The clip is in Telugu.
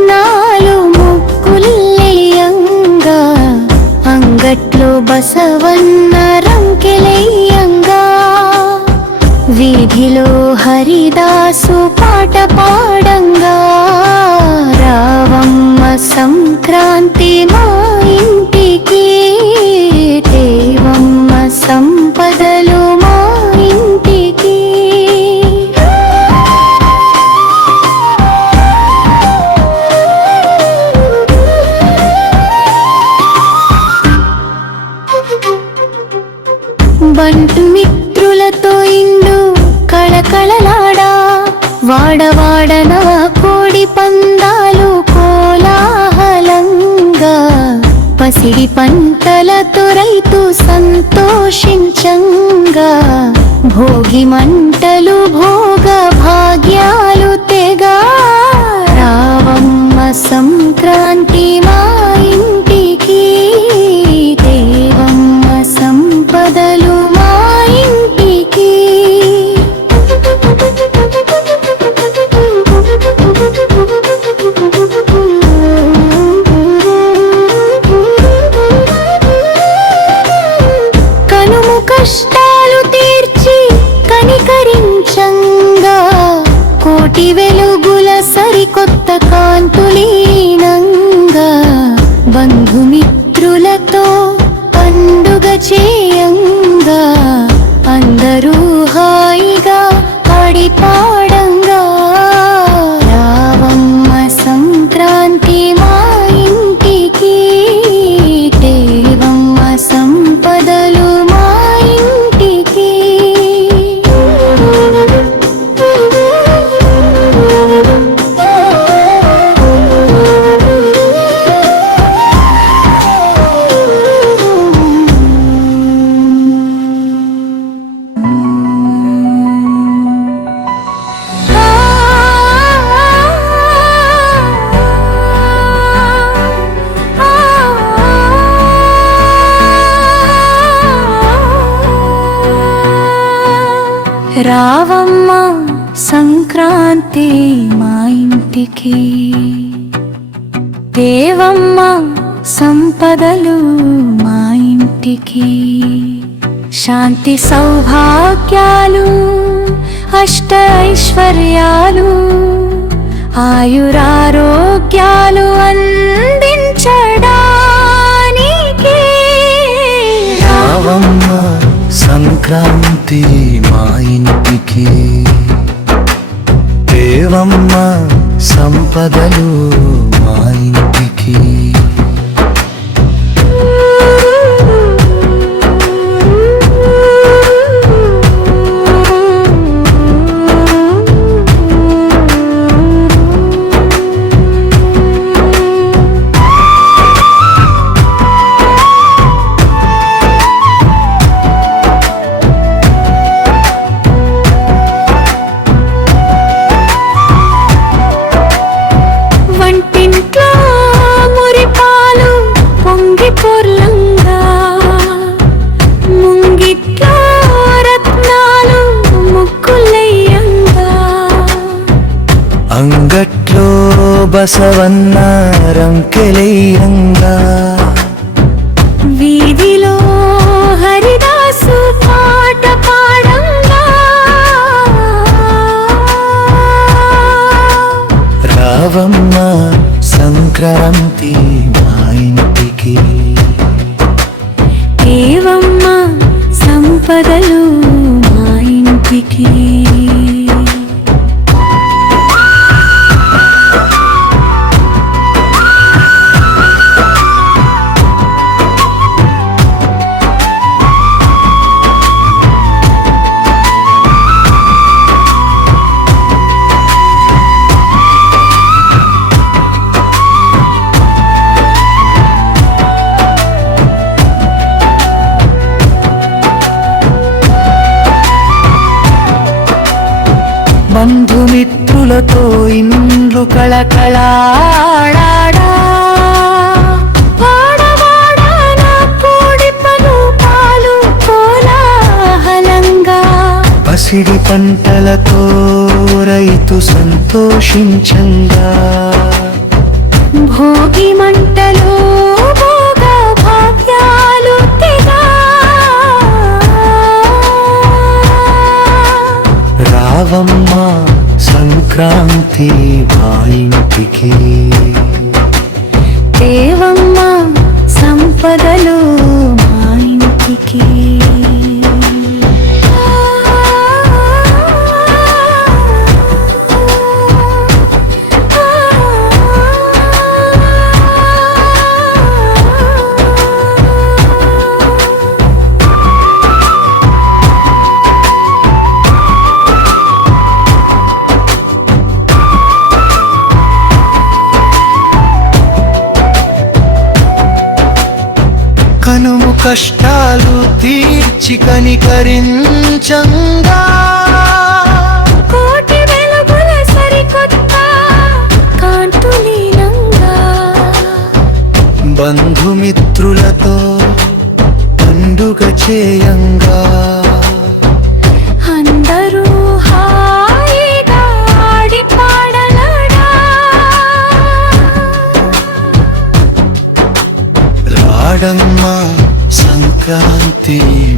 స్వప్నాలు ముక్కులెయ్యంగా అంగట్లో బసవన్న రంకెలెయ్యంగా. వీధిలో హరిదాసు పాట పాడంగా రావమ్మ సంక్రాంతి మా ఇంటి బంటు మిత్రులతో ఇండు కళకళలాడా. వాడవాడన కోడి పందాలు కోలాహలంగా. పసిడి పంటలతో రైతు సంతోషించంగా. భోగి మంటలు భోగ భాగ్యాలు తెగా. రావమ్మ సంక్రాంతి మా కష్టాలు తీర్చి కనికరించంగా. కోటి వెలుగుల సరికొత్త కాంతులీ రావమ్మ సంక్రాంతి మా ఇంటికి. దేవమ్మ సంపదలు మా ఇంటికి. శాంతి సౌభాగ్యాలు అష్ట ఐశ్వర్యాలు ఆయురారోగ్యాలు క్రాంతి మా ఇంటికి. దేవమ్మ సంపదలు మా ఇంటికి. బసవన్న రంకెలయ్యంగా వీధిలో హరిదాసు పాట పాడంగా. రావమ్మ సంక్రాంతి మా ఇంటికి. దేవమ్మ సంపదలు మా ఇంటికి. తో ఇండ్లు కళకళాడా వాడవాడాన పసిడి పంటలతో రైతు సంతోషించంగా? భోగి మంటలో సంక్రాంతి మా ఇంటికి కనుము కష్టాలు తీర్చి కనికరించంగా. బంధుమిత్రులతో పండుగ చేయంగా. అందరూ హాయిగా ఆడి పాడలాడా. రాడమ్మ సంక్రాంతి